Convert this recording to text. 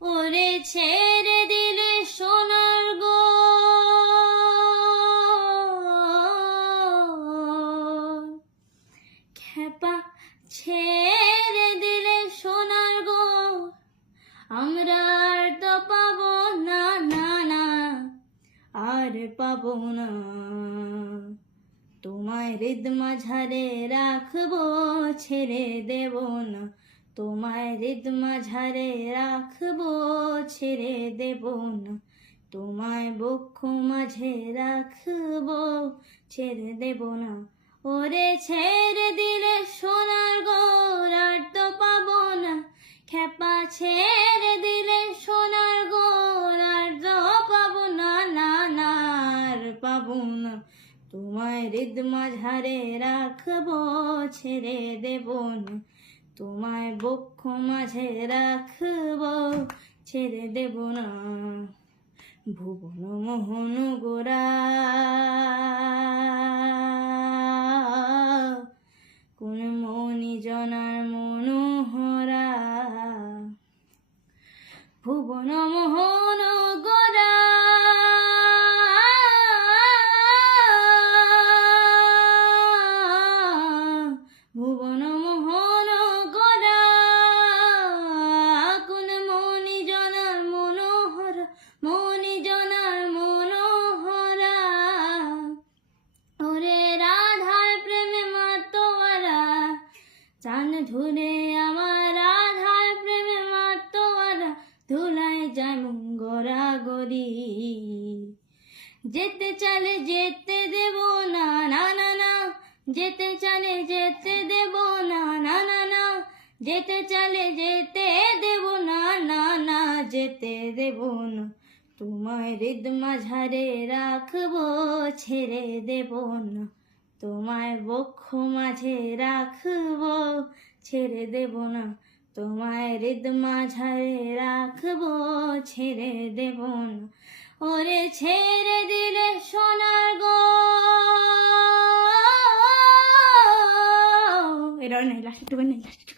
ওরে ছেড়ে দিলে সোনার গো খেপা, ছেড়ে দিলে সোনার গো আমরা আর তো পাবো না, না না আর পাবো না। তোমায় হৃদ মাঝারে রাখবো, ছেড়ে দেব না। তোমায় হৃদ মাঝারে রাখবো, ছেড়ে দেব না। তোমায় বক্ষ মাঝে রাখবো, ছেড়ে দেব না। ওরে ছেড়ে দিলে সোনার গো আর তো পাবো না। খেপা, ছেড়ে দিলে সোনার গো আর তো পাবো না, না না আর পাবো না। তোমায় হৃদ মাঝারে রাখবো, ছেড়ে দেব না। তোমায় বক্ষ মাঝে রাখবো, ছেড়ে দেব না। ভুবন মোহন গোরা কোন মনি জনার মনোহরা। ভুবন মোহন গোরা ভুবন মোহন গোরা কোন মনি জনার মনোহর, মনি জনার মনোহরা। ওরে রাধার প্রেমে মাতোয়ারা চান ধুলে আমার, রাধার প্রেমে মাতোয়ারা ধুলাই যায় গড়া গড়ি। যেতে চালে যেতে দেব না, না না না যেতে চালে যেতে দেব না, না না না যেতে চালে যেতে দেব না, না না যেতে দেব না। তোমায় হৃদ মাঝারে রাখবো, ছেড়ে দেব না। তোমায় বক্ষ মাঝে রাখবো, ছেড়ে দেব না। তোমায় হৃদ মাঝারে রাখবো, ছেড়ে দেব না। ওরে ছেড়ে দিলে সোনার গো এটা নেই, লাস্ট নেই, লাস্ট